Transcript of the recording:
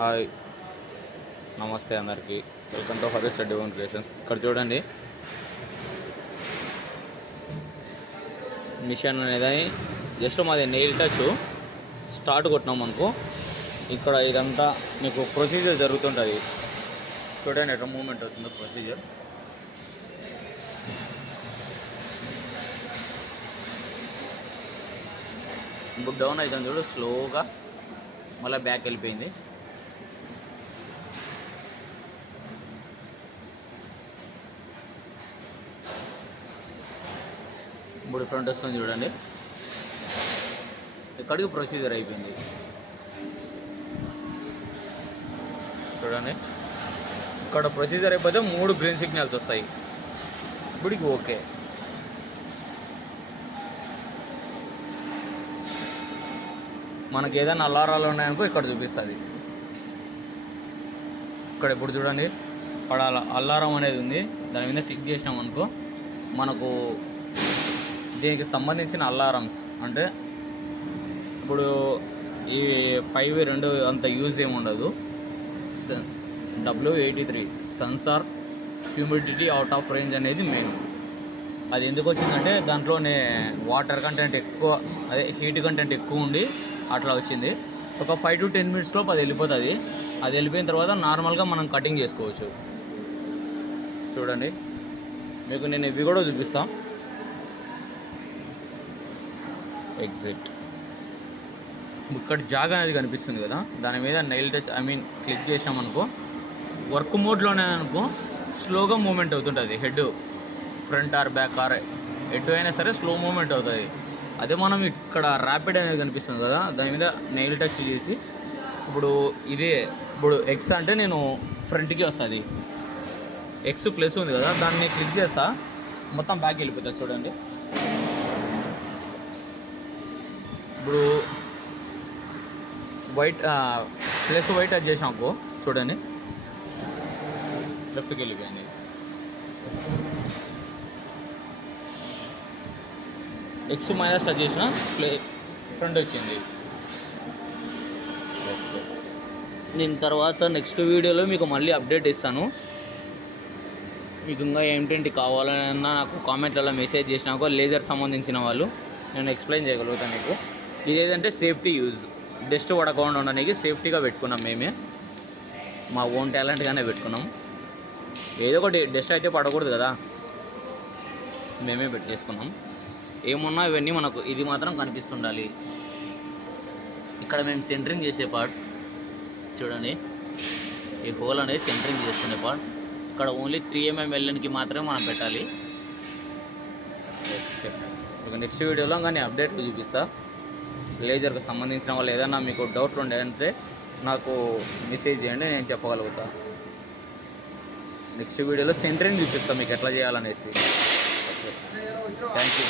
Hi, నమస్తే అందరికీ. Welcome to Harish Reddy own creations. ఇక్కడ చూడండి, మిషన్ అనేది జస్ట్ మాది నెయిల్ టచ్ స్టార్ట్ కొట్టినాం అనుకో, ఇక్కడ ఇదంతా మీకు ప్రొసీజర్ జరుగుతుంటుంది. చూడండి ఎట్లా మూమెంట్ అవుతుందో ప్రొసీజర్. ఇప్పుడు డౌన్ అవుతుంది చూడు, స్లోగా మళ్ళీ బ్యాక్ వెళ్ళిపోయింది. ఇప్పుడు ఫ్రంట్ వస్తుంది చూడండి, ఇక్కడికి ప్రొసీజర్ అయిపోయింది. చూడండి, ఇక్కడ ప్రొసీజర్ అయిపోతే 3 గ్రీన్ సిగ్నల్స్ వస్తాయి. ఇప్పటికి ఓకే. మనకి ఏదైనా అలారాలు ఉన్నాయనుకో ఇక్కడ చూపిస్తుంది. ఇక్కడ ఇప్పుడు చూడండి, ఇక్కడ అలారం అనేది ఉంది, దాని మీద క్లిక్ చేసినాం అనుకో మనకు దీనికి సంబంధించిన అలారమ్స్ అంటే ఇప్పుడు ఈ పైవి 2 అంత యూజ్ ఏమి ఉండదు. W83 sensor humidity out of range అనేది మెయిన్. అది ఎందుకు వచ్చిందంటే దాంట్లోనే వాటర్ కంటెంట్ ఎక్కువ, అదే హీట్ కంటెంట్ ఎక్కువ ఉండి అట్లా వచ్చింది. ఒక 5 to 10 minutes అది వెళ్ళిపోతుంది. అది వెళ్ళిపోయిన తర్వాత నార్మల్గా మనం కటింగ్ చేసుకోవచ్చు. చూడండి, మీకు నేను ఇవి కూడా చూపిస్తాను. ఎగ్జిట్. ఇక్కడ జాగ్ అనేది కనిపిస్తుంది కదా, దాని మీద నెయిల్ టచ్ క్లిక్ చేసినాం అనుకో, వర్క్ మోడ్లోనే అనుకో స్లోగా మూమెంట్ అవుతుంటుంది. Head front are back or ఎటు అయినా సరే స్లో మూమెంట్ అవుతుంది. అదే మనం ఇక్కడ ర్యాపిడ్ అనేది కనిపిస్తుంది కదా, దాని మీద నెయిల్ టచ్ చేసి ఇప్పుడు ఎక్స్ అంటే నేను ఫ్రంట్కి వస్తుంది, ఎక్స్ ప్లస్ ఉంది కదా, దాన్ని క్లిక్ చేస్తా మొత్తం బ్యాక్ వెళ్ళిపోతుంది. చూడండి, ఇప్పుడు వైట్ టచ్ చేసినాకో చూడండి లెఫ్ట్కి వెళ్ళిపోయింది. ఎక్స్ మైనస్ టచ్ చేసిన ఫ్రంట్ వచ్చింది. నేను తర్వాత నెక్స్ట్ వీడియోలో మీకు మళ్ళీ అప్డేట్ ఇస్తాను. మీకు ఇంకా ఏంటేంటి కావాలన్నా నాకు కామెంట్లలో మెసేజ్ చేసినాకో లేజర్ సంబంధించిన వాళ్ళు నేను ఎక్స్ప్లెయిన్ చేయగలుగుతాను మీకు. ఇదేంటంటే సేఫ్టీ యూజ్, డస్ట్ పడకుండా ఉండడానికి సేఫ్టీగా పెట్టుకున్నాం. మేమే మా ఓన్ టాలెంట్గానే పెట్టుకున్నాం. ఏదో ఒకటి డస్ట్ అయితే పడకూడదు కదా, మేమే పెట్టేసుకున్నాం. ఏమున్నా ఇవన్నీ మనకు ఇది మాత్రం కనిపిస్తుండాలి. ఇక్కడ మేము సెంటరింగ్ చేసే పార్ట్ చూడండి, ఈ హోల్ అనేది సెంటరింగ్ చేసుకునే పార్ట్. ఇక్కడ ఓన్లీ 3 mm వెళ్ళడానికి మాత్రమే మనం పెట్టాలి. ఓకే, ఇక నెక్స్ట్ వీడియోలో కానీ అప్డేట్లు చూపిస్తా. లేజర్కి సంబంధించిన వాళ్ళు ఏదైనా మీకు డౌట్లు ఉండే నాకు మెసేజ్ చేయండి, నేను చెప్పగలుగుతా. నెక్స్ట్ వీడియోలో సెంటరింగ్ చూపిస్తాను మీకు ఎట్లా చేయాలనేసి. Okay, thank you.